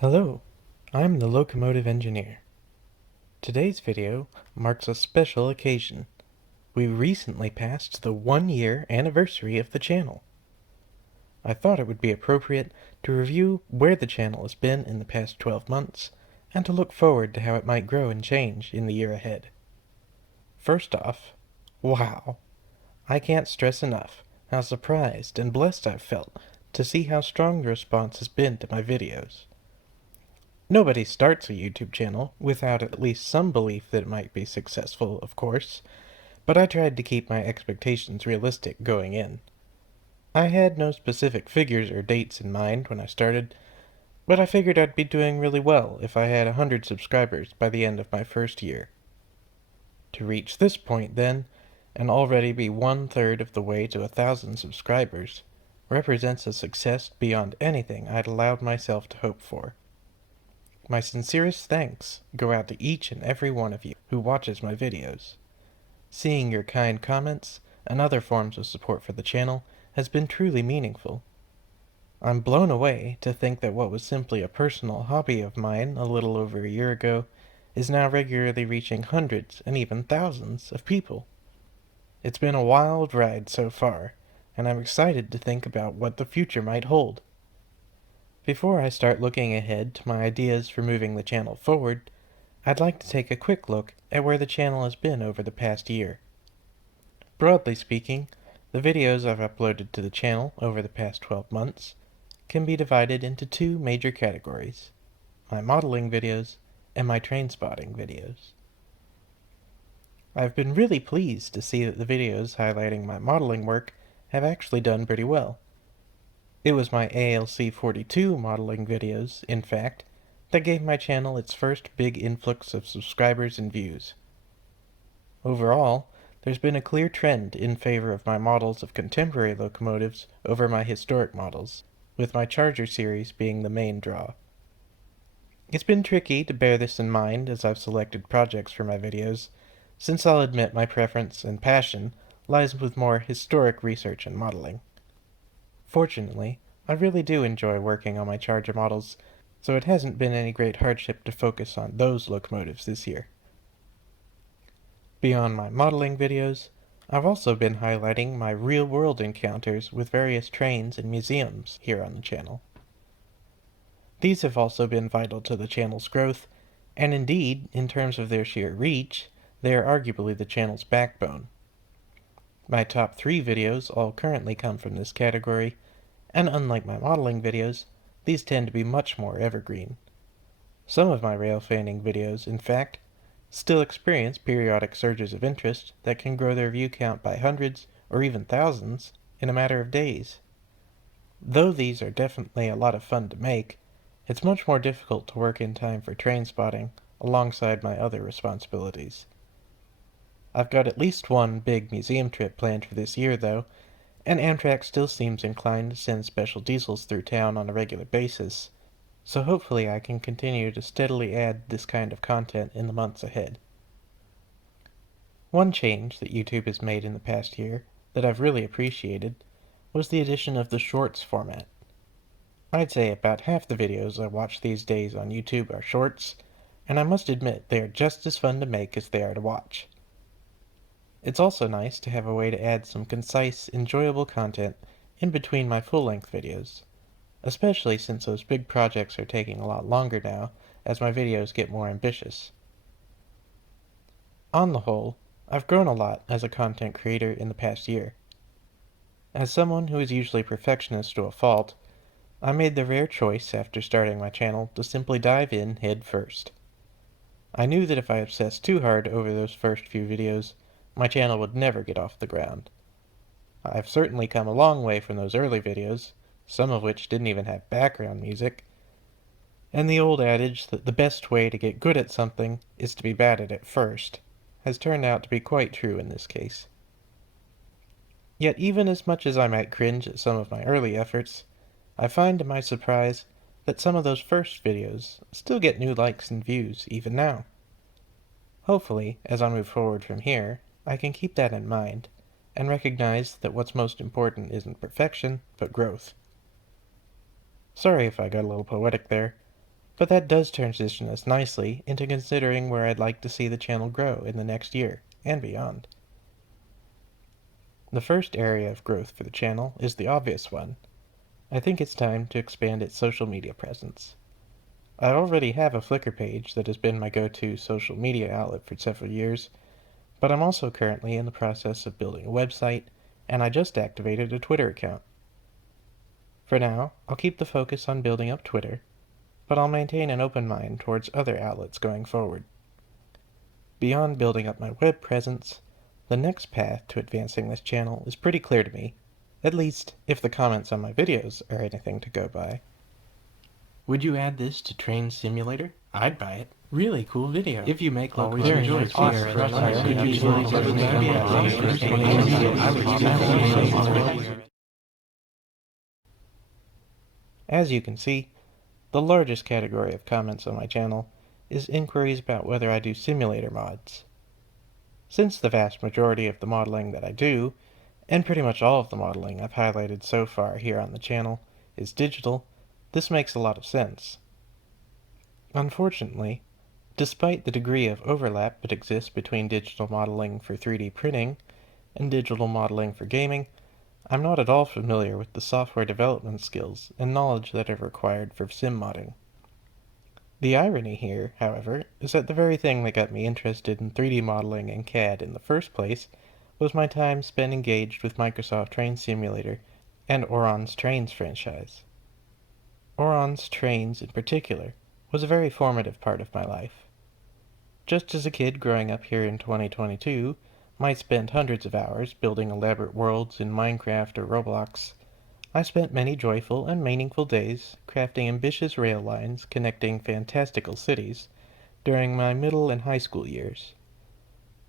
Hello, I'm the Locomotive Engineer. Today's video marks a special occasion. We recently passed the 1-year anniversary of the channel. I thought it would be appropriate to review where the channel has been in the past 12 months, and to look forward to how it might grow and change in the year ahead. First off, wow! I can't stress enough how surprised and blessed I've felt to see how strong the response has been to my videos. Nobody starts a YouTube channel without at least some belief that it might be successful, of course, but I tried to keep my expectations realistic going in. I had no specific figures or dates in mind when I started, but I figured I'd be doing really well if I had 100 subscribers by the end of my first year. To reach this point, then, and already be 1/3 of the way to 1,000 subscribers, represents a success beyond anything I'd allowed myself to hope for. My sincerest thanks go out to each and every one of you who watches my videos. Seeing your kind comments and other forms of support for the channel has been truly meaningful. I'm blown away to think that what was simply a personal hobby of mine a little over a year ago is now regularly reaching hundreds and even thousands of people. It's been a wild ride so far, and I'm excited to think about what the future might hold. Before I start looking ahead to my ideas for moving the channel forward, I'd like to take a quick look at where the channel has been over the past year. Broadly speaking, the videos I've uploaded to the channel over the past 12 months can be divided into two major categories: my modeling videos and my train spotting videos. I've been really pleased to see that the videos highlighting my modeling work have actually done pretty well. It was my ALC42 modeling videos, in fact, that gave my channel its first big influx of subscribers and views. Overall, there's been a clear trend in favor of my models of contemporary locomotives over my historic models, with my Charger series being the main draw. It's been tricky to bear this in mind as I've selected projects for my videos, since I'll admit my preference and passion lies with more historic research and modeling. Fortunately, I really do enjoy working on my Charger models, so it hasn't been any great hardship to focus on those locomotives this year. Beyond my modeling videos, I've also been highlighting my real-world encounters with various trains and museums here on the channel. These have also been vital to the channel's growth, and indeed, in terms of their sheer reach, they are arguably the channel's backbone. My top 3 videos all currently come from this category, and unlike my modeling videos, these tend to be much more evergreen. Some of my rail fanning videos, in fact, still experience periodic surges of interest that can grow their view count by hundreds or even thousands in a matter of days. Though these are definitely a lot of fun to make, it's much more difficult to work in time for train spotting alongside my other responsibilities. I've got at least one big museum trip planned for this year, though, and Amtrak still seems inclined to send special diesels through town on a regular basis, so hopefully I can continue to steadily add this kind of content in the months ahead. One change that YouTube has made in the past year that I've really appreciated was the addition of the Shorts format. I'd say about half the videos I watch these days on YouTube are Shorts, and I must admit they are just as fun to make as they are to watch. It's also nice to have a way to add some concise, enjoyable content in between my full-length videos, especially since those big projects are taking a lot longer now as my videos get more ambitious. On the whole, I've grown a lot as a content creator in the past year. As someone who is usually perfectionist to a fault, I made the rare choice after starting my channel to simply dive in head first. I knew that if I obsessed too hard over those first few videos, my channel would never get off the ground. I've certainly come a long way from those early videos, some of which didn't even have background music, and the old adage that the best way to get good at something is to be bad at it first has turned out to be quite true in this case. Yet even as much as I might cringe at some of my early efforts, I find to my surprise that some of those first videos still get new likes and views even now. Hopefully, as I move forward from here, I can keep that in mind, and recognize that what's most important isn't perfection, but growth. Sorry if I got a little poetic there, but that does transition us nicely into considering where I'd like to see the channel grow in the next year, and beyond. The first area of growth for the channel is the obvious one. I think it's time to expand its social media presence. I already have a Flickr page that has been my go-to social media outlet for several years, but I'm also currently in the process of building a website, and I just activated a Twitter account. For now, I'll keep the focus on building up Twitter, but I'll maintain an open mind towards other outlets going forward. Beyond building up my web presence, the next path to advancing this channel is pretty clear to me, at least if the comments on my videos are anything to go by. Would you add this to Train Simulator? I'd buy it. Really cool video. If you make local Very nice. As you can see, the largest category of comments on my channel is inquiries about whether I do simulator mods. Since the vast majority of the modeling that I do, and pretty much all of the modeling I've highlighted so far here on the channel, is digital, this makes a lot of sense. Unfortunately, despite the degree of overlap that exists between digital modeling for 3D printing and digital modeling for gaming, I'm not at all familiar with the software development skills and knowledge that are required for sim modding. The irony here, however, is that the very thing that got me interested in 3D modeling and CAD in the first place was my time spent engaged with Microsoft Train Simulator and Oron's Trains franchise. Oron's Trains, in particular, was a very formative part of my life. Just as a kid growing up here in 2022 might spend hundreds of hours building elaborate worlds in Minecraft or Roblox, I spent many joyful and meaningful days crafting ambitious rail lines connecting fantastical cities during my middle and high school years.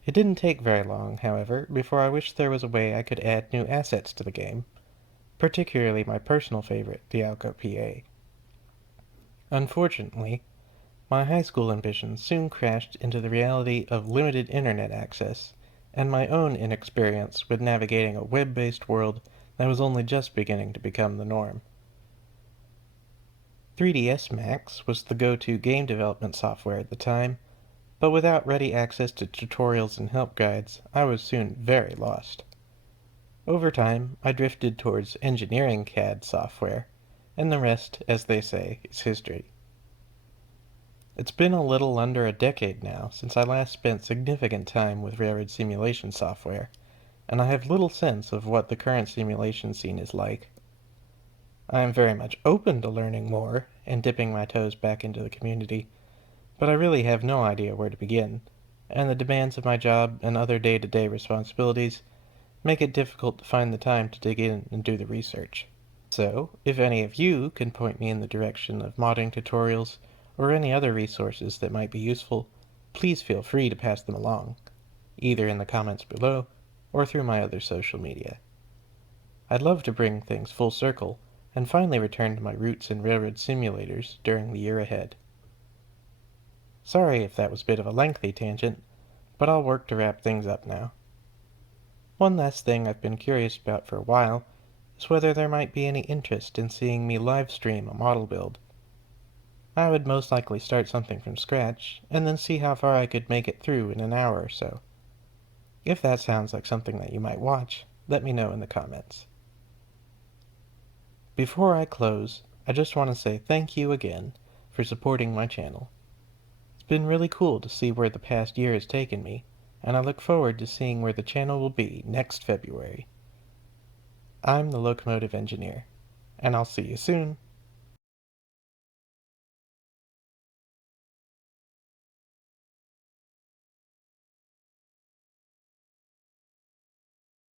It didn't take very long, however, before I wished there was a way I could add new assets to the game, particularly my personal favorite, Dialco PA. Unfortunately, my high school ambitions soon crashed into the reality of limited internet access and my own inexperience with navigating a web-based world that was only just beginning to become the norm. 3ds Max was the go-to game development software at the time, but without ready access to tutorials and help guides, I was soon very lost. Over time, I drifted towards engineering CAD software, and the rest, as they say, is history. It's been a little under a decade now since I last spent significant time with railroad simulation software, and I have little sense of what the current simulation scene is like. I am very much open to learning more and dipping my toes back into the community, but I really have no idea where to begin, and the demands of my job and other day-to-day responsibilities make it difficult to find the time to dig in and do the research. So, if any of you can point me in the direction of modding tutorials or any other resources that might be useful, please feel free to pass them along, either in the comments below or through my other social media. I'd love to bring things full circle and finally return to my roots in railroad simulators during the year ahead. Sorry if that was a bit of a lengthy tangent, but I'll work to wrap things up now. One last thing I've been curious about for a while is whether there might be any interest in seeing me live stream a model build. I would most likely start something from scratch, and then see how far I could make it through in an hour or so. If that sounds like something that you might watch, let me know in the comments. Before I close, I just want to say thank you again for supporting my channel. It's been really cool to see where the past year has taken me, and I look forward to seeing where the channel will be next February. I'm the Locomotive Engineer, and I'll see you soon.